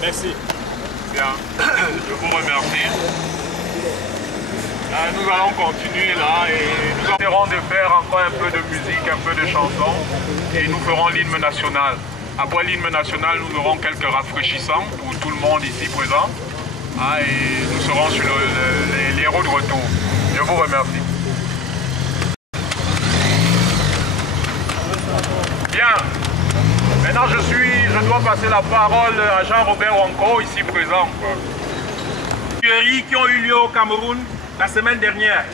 Merci. Bien, je vous remercie. Nous allons continuer là et nous essaierons de faire encore un peu de musique, un peu de chansons et nous ferons l'hymne national. Après l'hymne national, nous aurons quelques rafraîchissants pour tout le monde ici présent et nous serons sur les héros de retour. Je vous remercie. Bien. Maintenant, je dois passer la parole à Jean-Robert Wanko, ici présent. Les qui ont eu lieu au Cameroun la semaine dernière.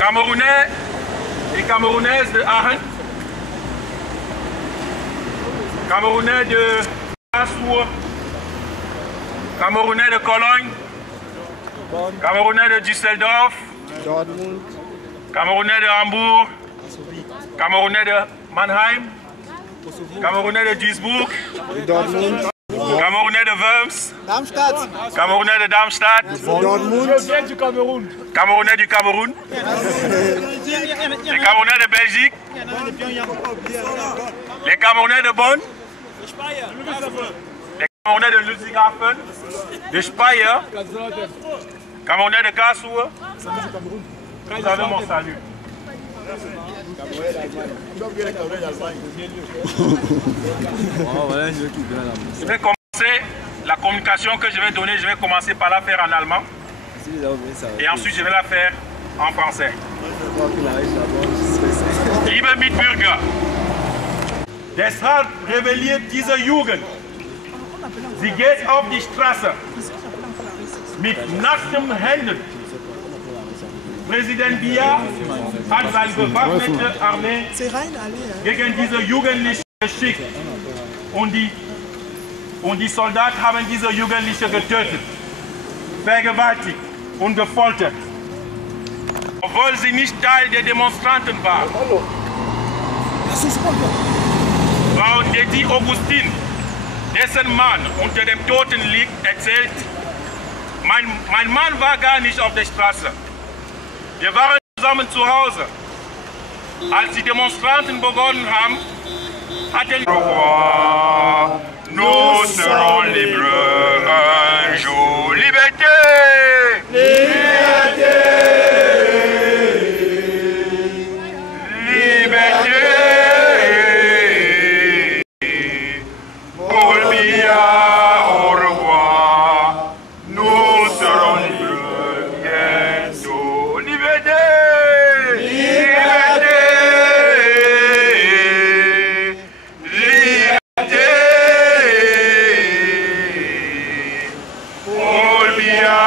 Camerounais et Camerounaises de Aachen, Camerounais de Karlsruhe, Camerounais de Cologne, Camerounais de Düsseldorf, Camerounais de Hambourg, Camerounais de Mannheim, Camerounais de Duisburg, Camerounais de Worms, Camerounais de Darmstadt, Camerounais du Cameroun, les Camerounais de Belgique, les Camerounais de Bonn, les Camerounais de Ludwigshafen, de Speyer, Camerounais de Karlsruhe. Vous avez mon salut. Je vais commencer la communication que je vais donner, je vais commencer par la faire en allemand et ensuite je vais la faire en français. Liebe Mitbürger, deshalb rebelliert diese Jugend. Sie geht auf die Straße mit nackten Händen. Präsident Biya hat seine bewaffnete Armee gegen diese Jugendlichen geschickt und die Soldaten haben diese Jugendlichen getötet, vergewaltigt und gefoltert, obwohl sie nicht Teil der Demonstranten waren. Frau Deti Augustin, dessen Mann unter dem Toten liegt, erzählt, mein Mann war gar nicht auf der Straße. Wir waren zusammen zu Hause. Als die Demonstranten begonnen haben, hatten wir nous serons libres un jour. Liberté! Liberté! Liberté! Paul Biya, au revoir. Nous serons libres bientôt. Liberté! Liberté! Liberté! Paul Biya,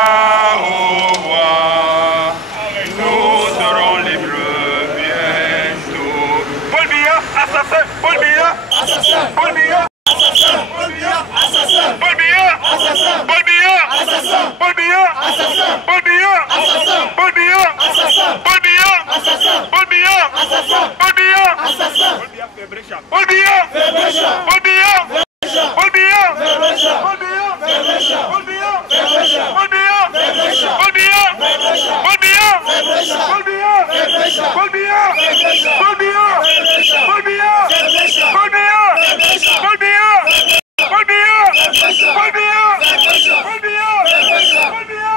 au revoir. Nous serons libres bientôt. Paul Biya, assassin! Paul Biya, assassin! Paul Biya, assassin! Paul Biya, assassin! Paul Biya, assassin! Paul Biya, assassin! Paul Biya, assassin! Paul Biya, assassin! Paul Biya, assassin! Paul Biya, assassin! Paul Biya, assassin! Paul Biya, assassin! Paul Biya, fait brecha! Paul Biya, fait brecha! Paul Biya, Paul Biya, fait brecha! Paul Biya, fait brecha! Paul Biya, fait brecha! Paul Biya, fait brecha! Paul Biya, fait brecha! Paul Biya, fait brecha! Paul Biya, fait brecha! Paul Biya, fait brecha! Paul Biya, fait brecha! Paul Biya, fait brecha! Paul Biya, fait brecha! Paul Biya, Paul Biya, Paul Biya, Paul Biya, Paul Biya,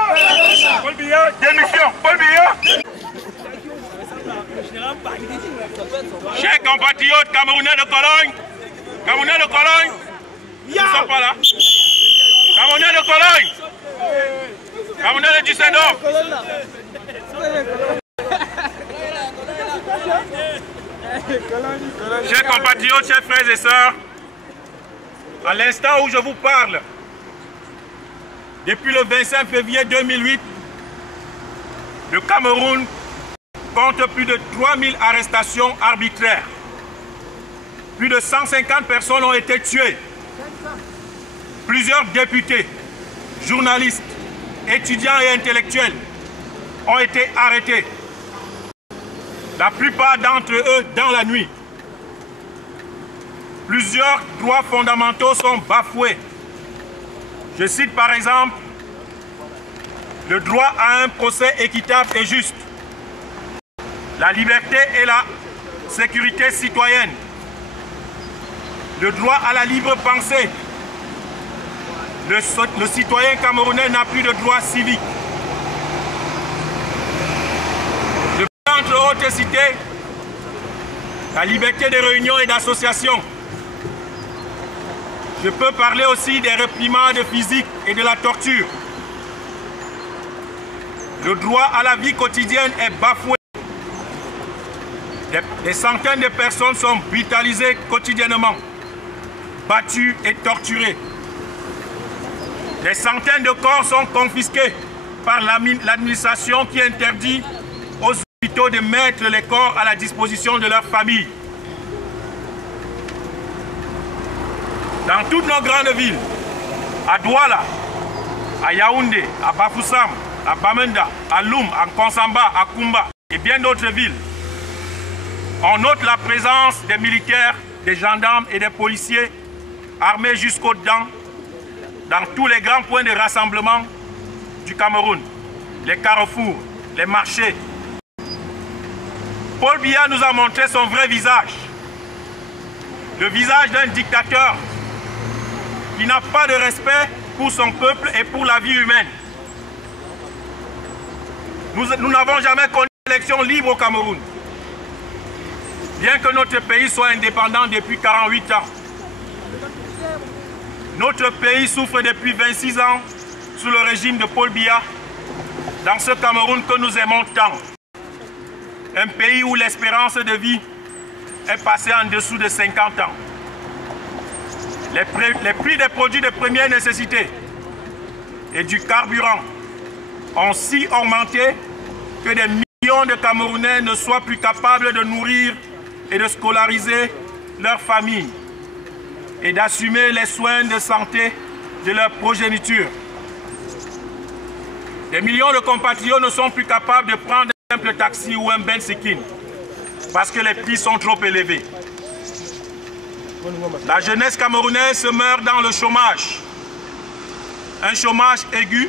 Paul Biya, démission, Paul Biya. Chers compatriotes camerounais de Cologne, ils ne sont pas là. Camerounais de Cologne, Camerounais de Düsseldorf. Chers compatriotes, chers frères et sœurs, à l'instant où je vous parle, depuis le 25 février 2008, le Cameroun compte plus de 3000 arrestations arbitraires. Plus de 150 personnes ont été tuées. Plusieurs députés, journalistes, étudiants et intellectuels ont été arrêtés, la plupart d'entre eux dans la nuit. Plusieurs droits fondamentaux sont bafoués. Je cite par exemple le droit à un procès équitable et juste, la liberté et la sécurité citoyenne, le droit à la libre pensée. Le citoyen camerounais n'a plus de droits civiques. Je peux entre autres citer la liberté de réunion et d'association. Je peux parler aussi des réprimandes physiques et de la torture. Le droit à la vie quotidienne est bafoué. Des centaines de personnes sont brutalisées quotidiennement, battues et torturées. Des centaines de corps sont confisqués par l'administration qui interdit aux hôpitaux de mettre les corps à la disposition de leurs familles. Dans toutes nos grandes villes, à Douala, à Yaoundé, à Bafoussam, à Bamenda, à Loum, à Konsamba, à Kumba et bien d'autres villes, on note la présence des militaires, des gendarmes et des policiers armés jusqu'aux dents dans tous les grands points de rassemblement du Cameroun, les carrefours, les marchés. Paul Biya nous a montré son vrai visage, le visage d'un dictateur qui n'a pas de respect pour son peuple et pour la vie humaine. Nous n'avons jamais connu d'élection libre au Cameroun, bien que notre pays soit indépendant depuis 48 ans. Notre pays souffre depuis 26 ans sous le régime de Paul Biya, dans ce Cameroun que nous aimons tant. Un pays où l'espérance de vie est passée en dessous de 50 ans. Les prix des produits de première nécessité et du carburant ont si augmenté que des millions de Camerounais ne soient plus capables de nourrir et de scolariser leurs familles et d'assumer les soins de santé de leur progéniture. Des millions de compatriotes ne sont plus capables de prendre un simple taxi ou un benzikin parce que les prix sont trop élevés. La jeunesse camerounaise se meurt dans le chômage, un chômage aigu,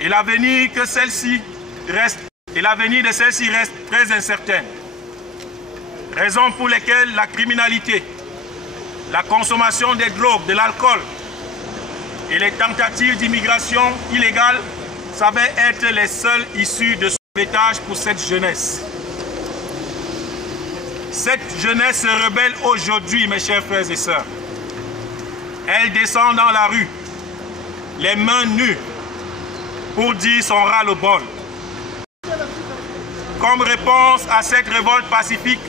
et l'avenir de celle-ci reste très incertain. Raison pour lesquelles la criminalité, la consommation des drogues, de l'alcool et les tentatives d'immigration illégale s'avèrent être les seules issues de sauvetage pour cette jeunesse. Cette jeunesse se rebelle aujourd'hui, mes chers frères et sœurs. Elle descend dans la rue, les mains nues, pour dire son ras-le-bol. Comme réponse à cette révolte pacifique,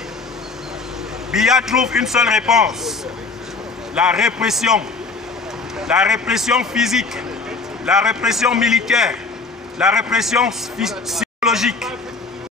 Biya trouve une seule réponse: la répression. La répression physique, la répression militaire, la répression psychologique.